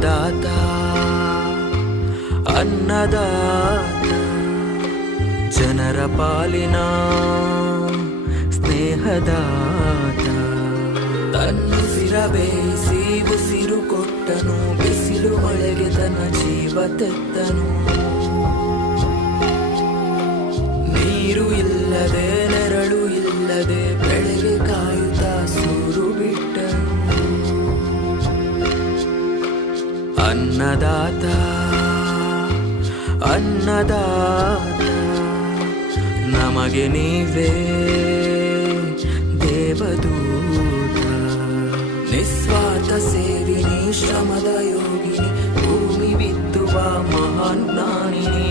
ಅನ್ನದಾತ ಅನ್ನದಾತ ಜನರ ಪಾಲಿನ ಸ್ನೇಹದಾತ ತನ್ನುಸಿರ ಬೇಯಿಸಿ ಉಸಿರು ಕೊಟ್ಟನು ಬಿಸಿಲು ಮಳೆಗೆ ತನ್ನ ಜೀವ ತೆತ್ತನು ನೀರು ಇಲ್ಲದೆ ನೆರಳು ಇಲ್ಲದೆ ಬೆಳೆಗೆ ಕಾಯುತ್ತಾ ಸೂರು ಬಿಟ್ಟನು ಅನ್ನದಾತ ಅನ್ನದಾತ ನಮಗೆ ನೀವೇ ದೇವದೂತ ನಿಸ್ವಾರ್ಥ ಸೇವಿನಿ ಶ್ರಮದ ಯೋಗಿನಿ ಭೂಮಿ ಬಿತ್ತುವ ಮಹಾನ್ ಜ್ಞಾನಿನಿ